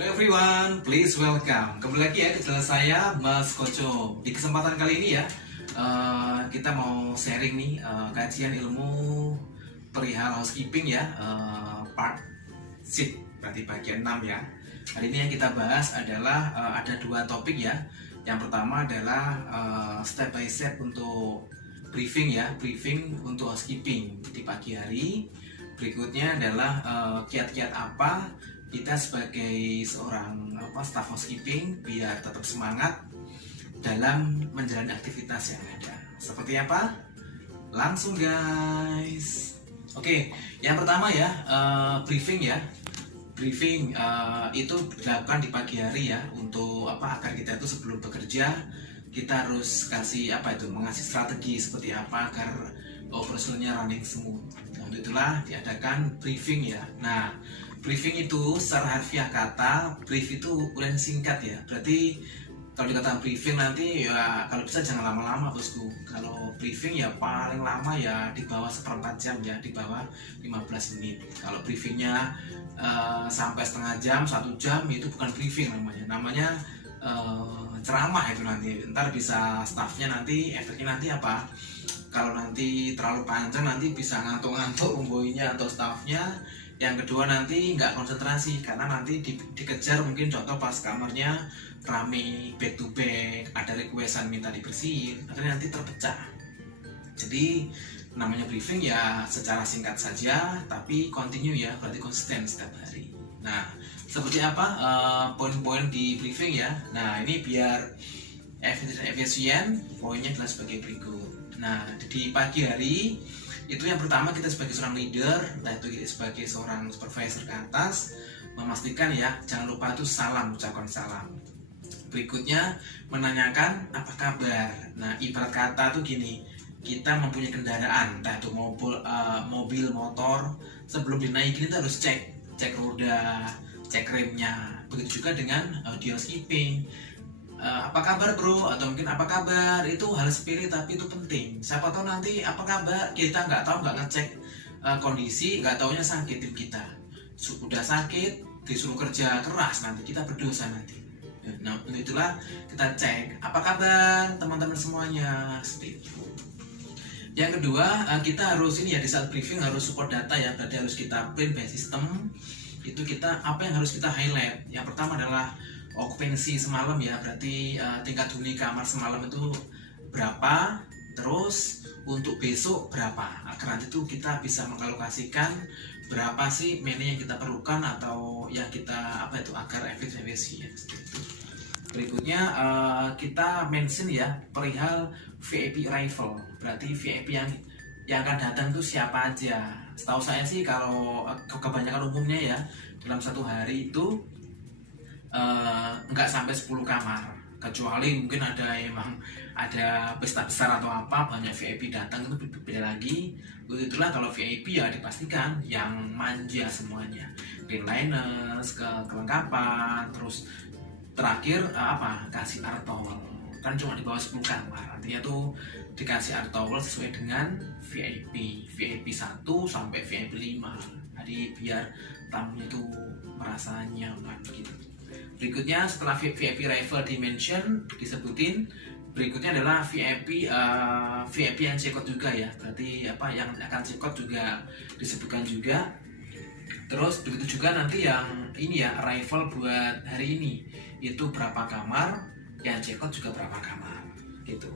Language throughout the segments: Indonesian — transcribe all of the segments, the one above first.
Hello everyone, please welcome. Kembali lagi ya ke channel saya, Mas Koco. Di kesempatan kali ini ya, kita mau sharing nih kajian ilmu perihal housekeeping ya, part 6, berarti bagian 6 ya. Hari ini yang kita bahas adalah ada dua topik ya. Yang pertama adalah step by step untuk briefing ya, briefing untuk housekeeping di pagi hari. Berikutnya adalah kiat-kiat apa kita sebagai seorang staff housekeeping biar tetap semangat dalam menjalani aktivitas yang ada. Seperti apa? Langsung guys. Oke, yang pertama ya, briefing ya. Briefing itu dilakukan di pagi hari ya, untuk agar kita itu sebelum bekerja kita harus mengasih strategi seperti apa agar operasionalnya running smooth. Nah, itulah diadakan briefing ya. Nah, briefing itu secara harfiah kata, brief itu udah singkat ya. Berarti kalau dikatakan briefing nanti ya kalau bisa jangan lama-lama bosku. Kalau briefing ya paling lama ya di bawah 1/4 jam ya, di bawah 15 menit. Kalau briefingnya sampai setengah jam, 1 jam, itu bukan briefing namanya. Namanya ceramah itu nanti. Ntar bisa staffnya nanti, efeknya nanti apa? Kalau nanti terlalu panjang nanti bisa ngantuk-ngantuk pemboinya atau staffnya. Yang kedua nanti nggak konsentrasi karena nanti dikejar, mungkin contoh pas kamarnya rame back to back, ada requestan minta dibersihin, akhirnya nanti terpecah. Jadi namanya briefing ya secara singkat saja tapi continue ya, berarti konsisten setiap hari. Nah, seperti apa poin-poin di briefing ya. Nah, ini biar efisien, poinnya adalah sebagai berikut. Nah, di pagi hari itu yang pertama kita sebagai seorang leader, entah itu sebagai seorang supervisor ke atas, memastikan ya jangan lupa itu salam, ucapkan salam. Berikutnya menanyakan apa kabar. Nah, ibarat kata tuh gini, kita mempunyai kendaraan, entah itu mobil, motor, sebelum dinaikin kita harus cek roda, cek remnya. Begitu juga dengan di housekeeping. Apa kabar bro, atau mungkin apa kabar, itu hal sepele tapi itu penting. Siapa tahu nanti apa kabar, kita nggak tahu, nggak ngecek kondisi, nggak taunya sakit tim kita. Sudah sakit disuruh kerja keras, nanti kita berdosa nanti. Nah, itulah kita cek apa kabar teman-teman semuanya, seperti itu. Yang kedua, kita harus ini ya, di saat briefing harus support data ya, berarti harus kita print by system. Itu kita apa yang harus kita highlight. Yang pertama adalah okupansi semalam ya, berarti tingkat huni kamar semalam itu berapa, terus untuk besok berapa, agar nanti itu kita bisa mengalokasikan berapa sih menu yang kita perlukan atau yang kita agar efisien. Berikutnya kita mention ya perihal VIP arrival, berarti VIP yang akan datang itu siapa aja. Setahu saya sih kalau kebanyakan umumnya ya dalam satu hari itu nggak sampai 10 kamar, kecuali mungkin ada pesta besar atau apa, banyak VIP datang, itu beda lagi. Itulah kalau VIP ya dipastikan yang manja semuanya, cleanliness, kelengkapan, terus terakhir kasih art towel. Kan cuma di bawah 10 kamar, artinya tuh dikasih art towel sesuai dengan VIP 1 sampai VIP 5. Jadi biar tamunya tuh merasa nyaman gitu. Berikutnya setelah VIP arrival dimension disebutin, berikutnya adalah VIP yang check out juga ya, berarti yang akan check out juga disebutkan juga. Terus begitu juga nanti yang ini ya, arrival buat hari ini itu berapa kamar, yang check out juga berapa kamar gitu.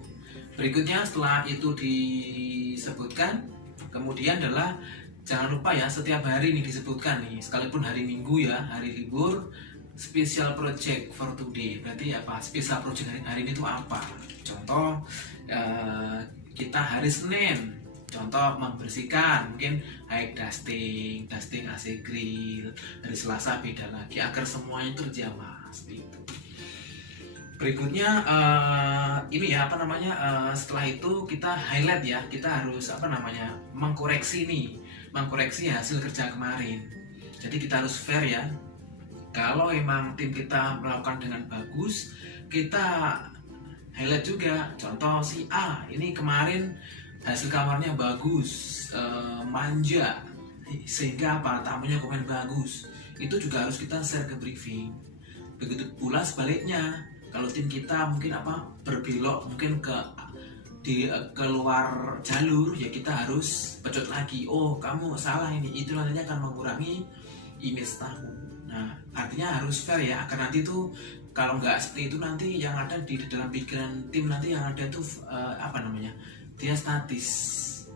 Berikutnya setelah itu disebutkan, kemudian adalah jangan lupa ya setiap hari ini disebutkan nih, sekalipun hari Minggu ya, hari libur, special project for today. Berarti special project hari ini itu apa? Contoh kita hari Senin, contoh membersihkan, mungkin high dusting AC grill. Hari Selasa beda lagi, agar semuanya terjamah seperti itu. Berikutnya ini ya setelah itu kita highlight ya, kita harus mengkoreksi hasil kerja kemarin. Jadi kita harus fair ya. Kalau emang tim kita melakukan dengan bagus, kita highlight juga. Contoh si A ini kemarin hasil kamarnya bagus, manja, sehingga tamunya komen bagus. Itu juga harus kita share ke briefing. Begitu pula sebaliknya, kalau tim kita mungkin berbelok mungkin keluar jalur, ya kita harus pecot lagi. Oh, kamu salah ini, itu nantinya akan mengurangi image tamu. Nah, artinya harus fair ya, agar nanti tuh kalau nggak seperti itu nanti yang ada di dalam pikiran tim nanti yang ada tuh dia statis.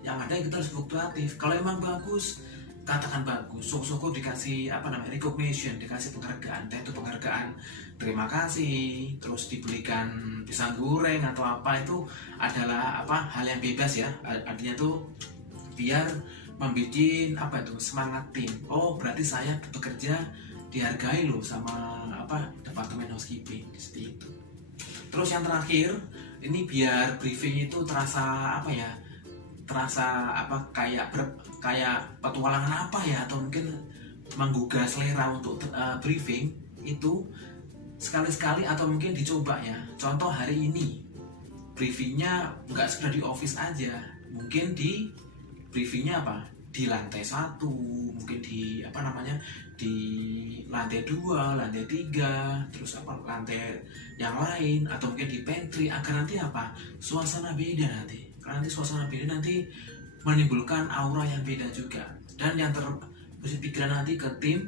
Yang ada kita harus fluktuatif. Kalau emang bagus, katakan bagus, syukur dikasih recognition, dikasih penghargaan, itu penghargaan terima kasih, terus dibelikan pisang goreng atau apa, itu adalah hal yang bebas ya. Artinya tuh biar membuat semangat tim. Oh, berarti saya bekerja dihargai loh sama departemen housekeeping, seperti itu. Terus yang terakhir, ini biar briefing itu terasa kayak petualangan atau mungkin menggugah selera untuk briefing itu, sekali-sekali atau mungkin dicoba ya. Contoh hari ini briefingnya nggak sekedar di office aja, mungkin di briefingnya di lantai 1, mungkin di di lantai 2, lantai 3, terus lantai yang lain, atau mungkin di pantry, agar nanti suasana beda nanti. Karena nanti suasana beda nanti menimbulkan aura yang beda juga. Dan yang terbesit pikiran nanti ke tim,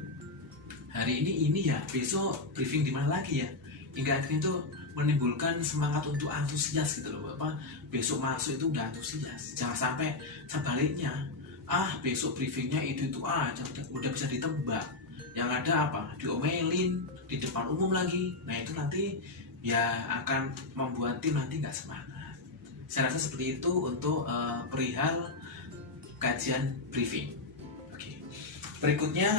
hari ini ya, besok briefing di mana lagi ya, hingga akhirnya itu menimbulkan semangat untuk antusias gitu loh. Besok masuk itu udah antusias. Jangan sampai sebaliknya, besok briefingnya itu aja udah bisa ditebak, yang ada diomelin di depan umum lagi. Nah, itu nanti ya akan membuat tim nanti nggak semangat. Saya rasa seperti itu untuk perihal kajian briefing. Oke. Berikutnya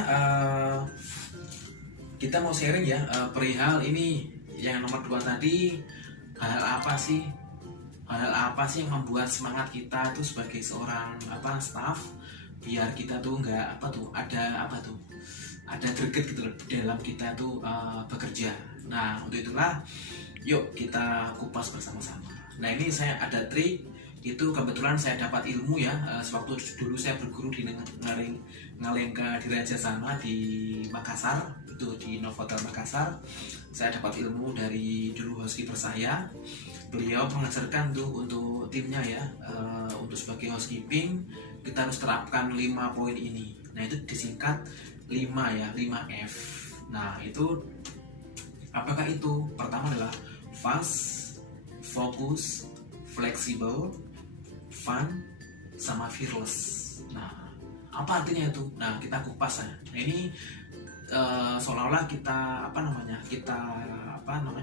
kita mau sharing ya perihal ini yang nomor 2 tadi. Hal apa sih yang membuat semangat kita tuh sebagai seorang staff, biar kita tuh nggak ada greget gitu loh dalam kita tuh bekerja. Nah, untuk itulah yuk kita kupas bersama-sama. Nah, ini saya ada trik, itu kebetulan saya dapat ilmu ya sewaktu dulu saya berguru di Ngalengka Diraja sana di Makassar, itu di Novotel Makassar. Saya dapat ilmu dari dulu housekeeper saya. Beliau mengajarkan tuh untuk timnya ya, untuk sebagai housekeeping kita harus terapkan 5 poin ini. Nah, itu disingkat 5 ya, 5F. Nah, itu apakah itu? Pertama adalah fast, fokus, fleksibel, fun, sama fearless. Nah, apa artinya itu? Nah, kita kupas ya. Nah, ini seolah-olah kita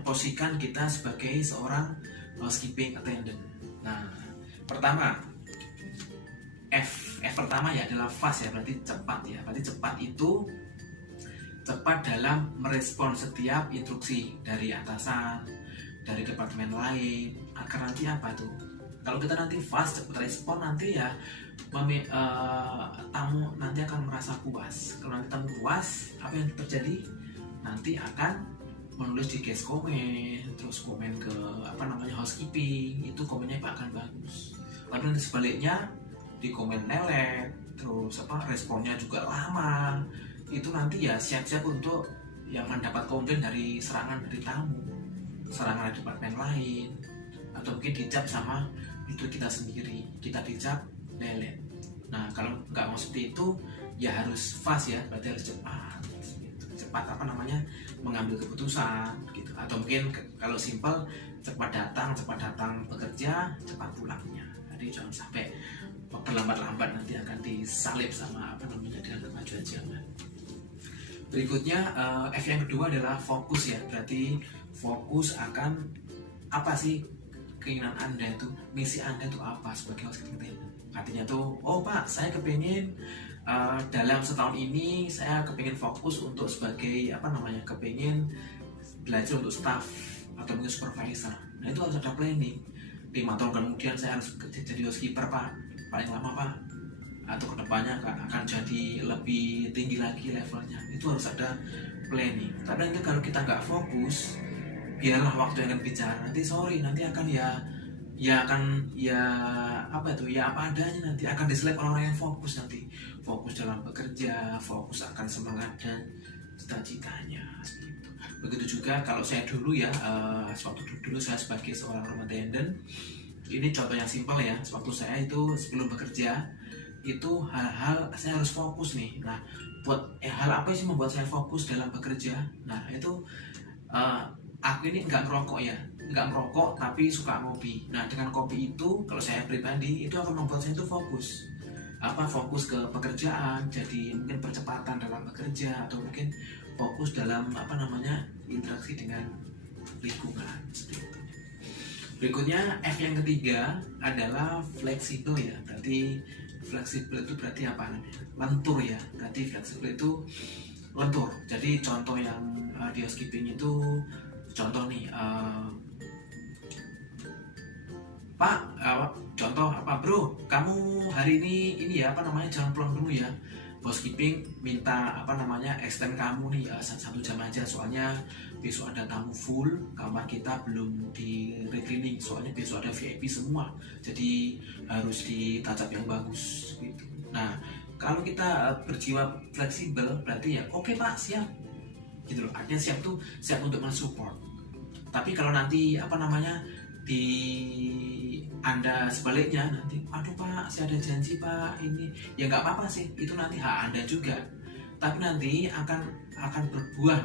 posisikan kita sebagai seorang housekeeping attendant. Nah, pertama F pertama ya adalah fast ya, berarti cepat ya. Berarti cepat itu cepat dalam merespon setiap instruksi dari atasan, dari departemen lain, agar nanti kalau kita nanti fast, cepat respon, nanti ya tamu nanti akan merasa puas. Kalau nanti tamu puas, apa yang terjadi? Nanti akan menulis di guest komen, terus komen ke housekeeping, itu komennya akan bagus. Tapi nanti sebaliknya di komen lelet, terus responnya juga lama, itu nanti ya siap-siap untuk yang mendapat komplain dari serangan dari tamu, serangan dari departemen lain, atau mungkin dicap sama itu kita sendiri, kita dicap lelet. Nah, kalau nggak mau seperti itu ya harus fast ya, berarti harus cepat mengambil keputusan gitu. Atau mungkin kalau simpel, cepat datang bekerja, cepat pulangnya. Jadi jangan sampai berlambat-lambat, nanti akan disalib sama dengan kemajuan zaman. Berikutnya F yang kedua adalah fokus ya, berarti fokus akan apa sih keinginan Anda itu, misi Anda itu apa sebagai housekeeping. Artinya tuh, oh Pak, saya kepingin dalam setahun ini saya kepingin fokus untuk sebagai kepingin belajar untuk staff atau mungkin supervisor. Nah, itu harus ada planning. 5 tahun kemudian saya harus jadi housekeeper Pak, paling lama Pak, atau kedepannya akan jadi lebih tinggi lagi levelnya. Itu harus ada planning. Tapi nanti kalau kita nggak fokus, biarlah waktu yang akan bicara. Nanti akan apa adanya. Nanti akan diselek orang-orang yang fokus, nanti fokus dalam bekerja, fokus akan semangat dan cita-citanya seperti itu. Begitu juga kalau saya dulu ya, sewaktu dulu saya sebagai seorang room attendant, ini contoh yang simpel ya. Sewaktu saya itu sebelum bekerja itu hal-hal saya harus fokus nih. Nah, hal apa sih membuat saya fokus dalam bekerja? Nah, itu aku ini nggak merokok tapi suka ngopi. Nah, dengan kopi itu kalau saya pribadi itu akan membuat saya itu fokus ke pekerjaan, jadi mungkin percepatan dalam bekerja atau mungkin fokus dalam interaksi dengan lingkungan seperti itu. Berikutnya F yang ketiga adalah fleksibel ya. Berarti fleksibel itu berarti apa namanya? Lentur ya. Berarti fleksibel itu lentur. Jadi contoh yang di housekeeping itu contoh nih, Pak, contoh apa bro? Kamu hari ini jangan pulang dulu ya. Housekeeping minta extend kamu nih 1 jam aja, soalnya besok ada tamu full, kamar kita belum di recleaning, soalnya besok ada VIP semua, jadi harus ditacap yang bagus gitu. Nah, kalau kita berjiwa fleksibel berarti ya oke Pak, siap gitu loh. Artinya siap tuh siap untuk mensupport. Tapi kalau nanti di Anda sebaliknya nanti, aduh Pak, saya ada janji Pak, ini ya nggak apa-apa sih, itu nanti hak Anda juga. Tapi nanti akan berbuah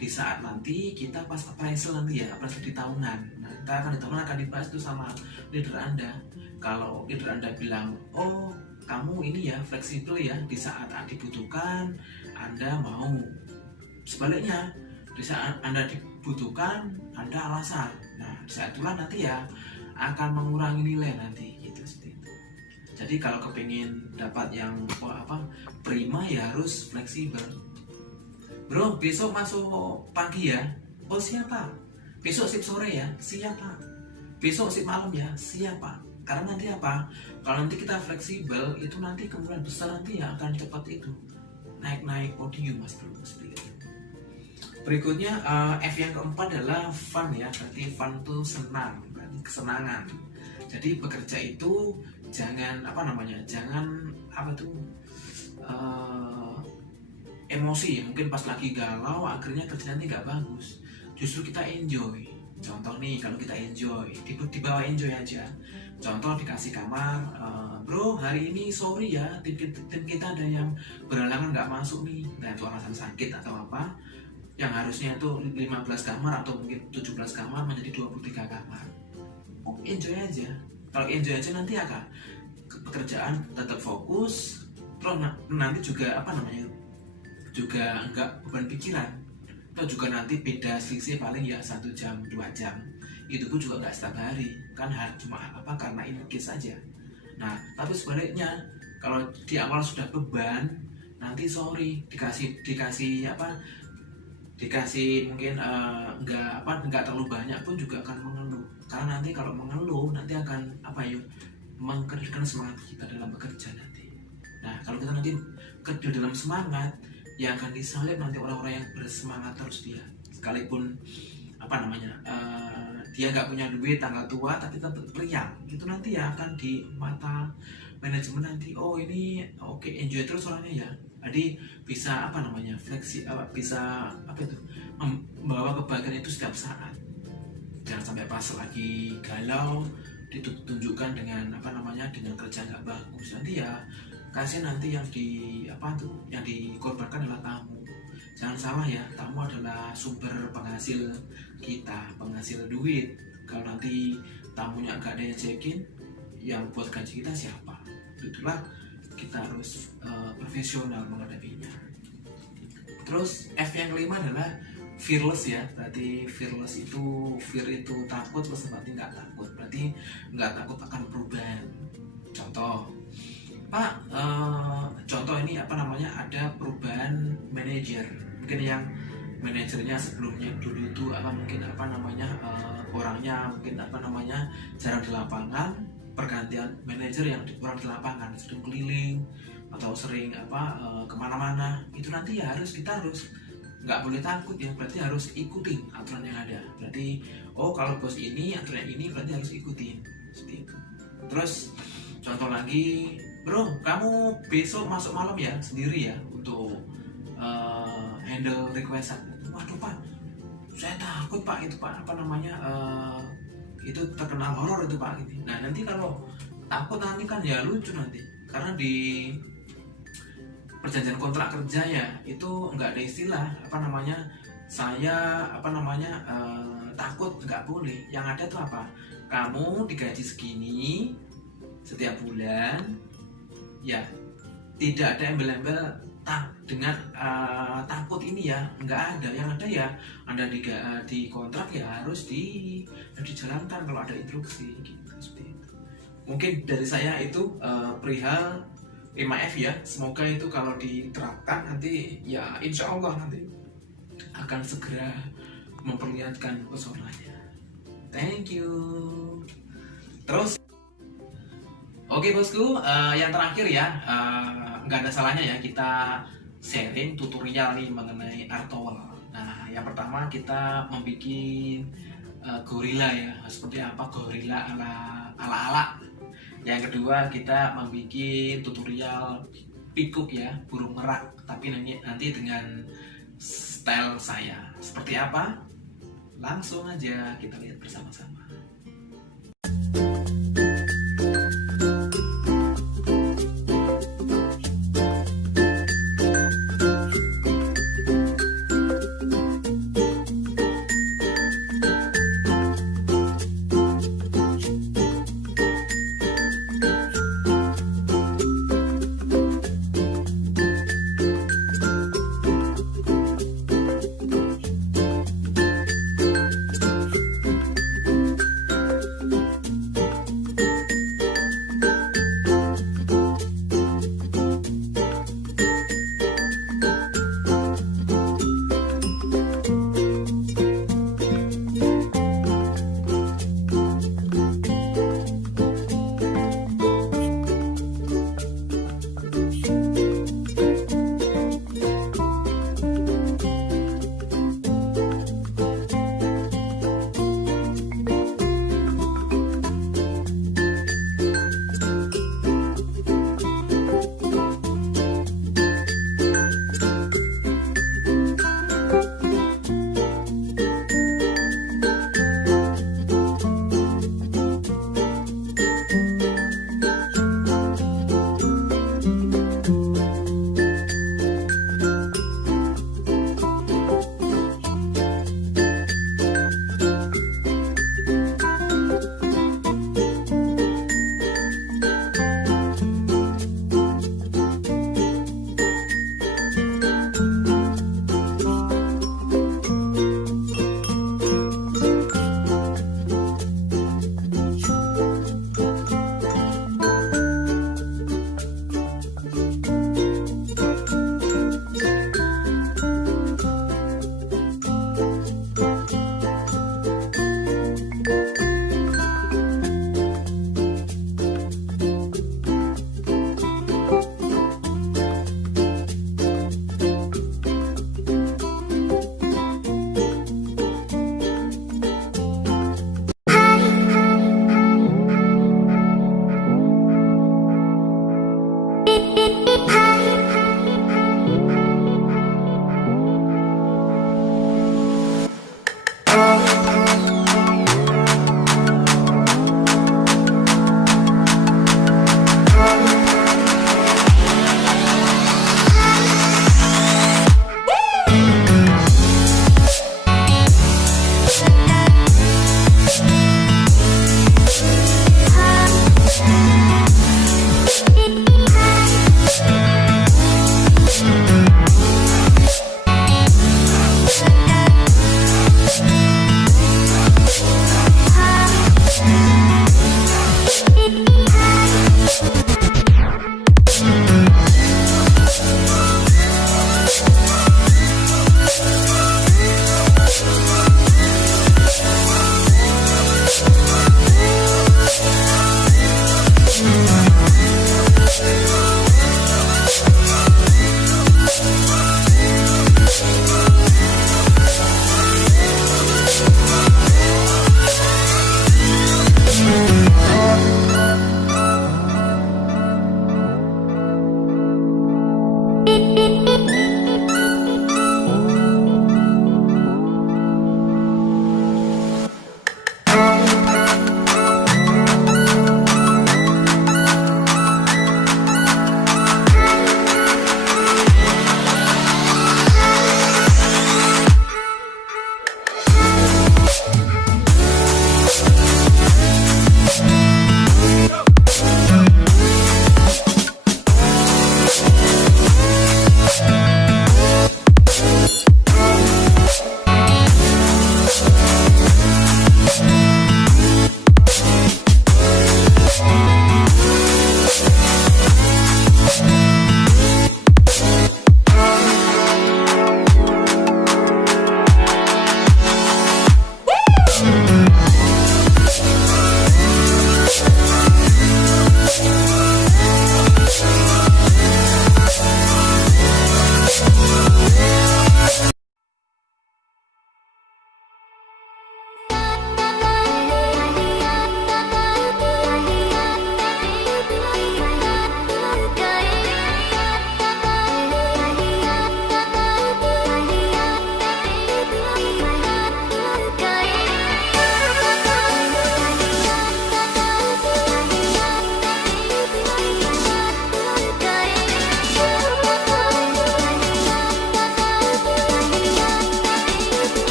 di saat nanti kita pas appraisal nanti ya, appraisal di tahunan. Nah, di tahunan akan dibahas itu sama leader Anda. Kalau leader Anda bilang, oh kamu ini ya fleksibel ya, di saat dibutuhkan Anda mau. Sebaliknya, di saat Anda dibutuhkan Anda alasan. Nah, di saat itulah nanti ya akan mengurangi nilai nanti gitu seperti itu. Jadi kalau kepingin dapat yang prima ya harus fleksibel. Bro, besok masuk pagi ya? Oh siapa? Besok sip sore ya? Siapa? Besok sip malam ya? Siapa? Karena nanti kalau nanti kita fleksibel, itu nanti kemungkinan besar nanti ya akan cepat itu naik podium mas bro seperti itu. Berikutnya F yang keempat adalah fun ya. Berarti fun itu senang, berarti kesenangan. Jadi bekerja itu jangan emosi. Mungkin pas lagi galau akhirnya kerja nanti nggak bagus. Justru kita enjoy. Contoh nih, kalau kita enjoy, dibawa enjoy aja. Contoh dikasih kamar, bro hari ini sorry ya, tim kita ada yang berhalangan nggak masuk nih. Nah itu alasan sakit atau apa, yang harusnya itu 15 kamar atau mungkin 17 kamar menjadi 23 kamar. Oh, enjoy aja. Kalau enjoy aja nanti pekerjaan tetap fokus, terus nanti juga juga enggak beban pikiran. Atau juga nanti beda selisih paling ya 1 jam 2 jam. Itu pun juga nggak setiap hari, kan cuma karena in case saja. Nah, tapi sebaliknya kalau di awal sudah beban, nanti sorry dikasih mungkin nggak terlalu banyak pun juga akan mengeluh. Karena nanti kalau mengeluh nanti akan mengkerdilkan semangat kita dalam bekerja nanti. Nah, kalau kita nanti kerja dalam semangat, yang akan disalib nanti orang-orang yang bersemangat terus dia, sekalipun dia nggak punya duit, tanggal tua tapi tetap riang, itu nanti ya akan di mata manajemen nanti, oh ini oke, enjoy terus orangnya ya, jadi bisa bisa membawa kebahagiaan itu setiap saat. Jangan sampai pas lagi galau ditunjukkan dengan dengan kerja nggak bagus, nanti ya kasih nanti yang dikorbankan adalah tamu. Jangan salah ya, tamu adalah sumber penghasil kita, penghasil duit. Kalau nanti tamunya nggak ada yang check-in, yang buat gaji kita siapa? Itulah kita harus profesional menghadapinya. Terus F yang kelima adalah fearless ya. Berarti fearless itu, fear itu takut, terus berarti nggak takut. Berarti nggak takut akan perubahan. Contoh, Pak, contoh ini ada perubahan manajer. Mungkin yang manajernya sebelumnya dulu itu orangnya mungkin jarang di lapangan, pergantian manajer yang orang di lapangan sering keliling atau sering kemana-mana, itu nanti ya kita harus nggak boleh takut ya, berarti harus ikutin aturan yang ada. Berarti kalau bos ini aturan ini berarti harus ikutin seperti itu. Terus contoh lagi, bro kamu besok masuk malam ya sendiri ya untuk handle requestan. Waduh Pak, saya takut Pak, itu Pak apa namanya itu terkenal horor itu Pak gitu. Nah nanti kalau takut nanti kan ya lucu nanti, karena di perjanjian kontrak kerja ya itu nggak ada istilah apa namanya saya apa namanya takut, nggak boleh. Yang ada tuh apa, kamu digaji segini setiap bulan ya, tidak ada embel-embel dengan takut ini ya, nggak ada. Yang ada ya Anda di kontrak ya harus dijalankan kalau ada instruksi gitu, seperti itu. Mungkin dari saya itu perihal 5F ya, semoga itu kalau diterapkan nanti ya insya Allah nanti akan segera memperlihatkan pesonanya. Thank you. Terus oke bosku, yang terakhir ya, nggak ada salahnya ya kita sharing tutorial nih mengenai artowel. Nah, yang pertama kita membuat gorila ya, seperti apa gorila ala. Yang kedua kita membuat tutorial pikuk ya, burung merak, tapi nanti dengan style saya. Seperti apa? Langsung aja kita lihat bersama-sama.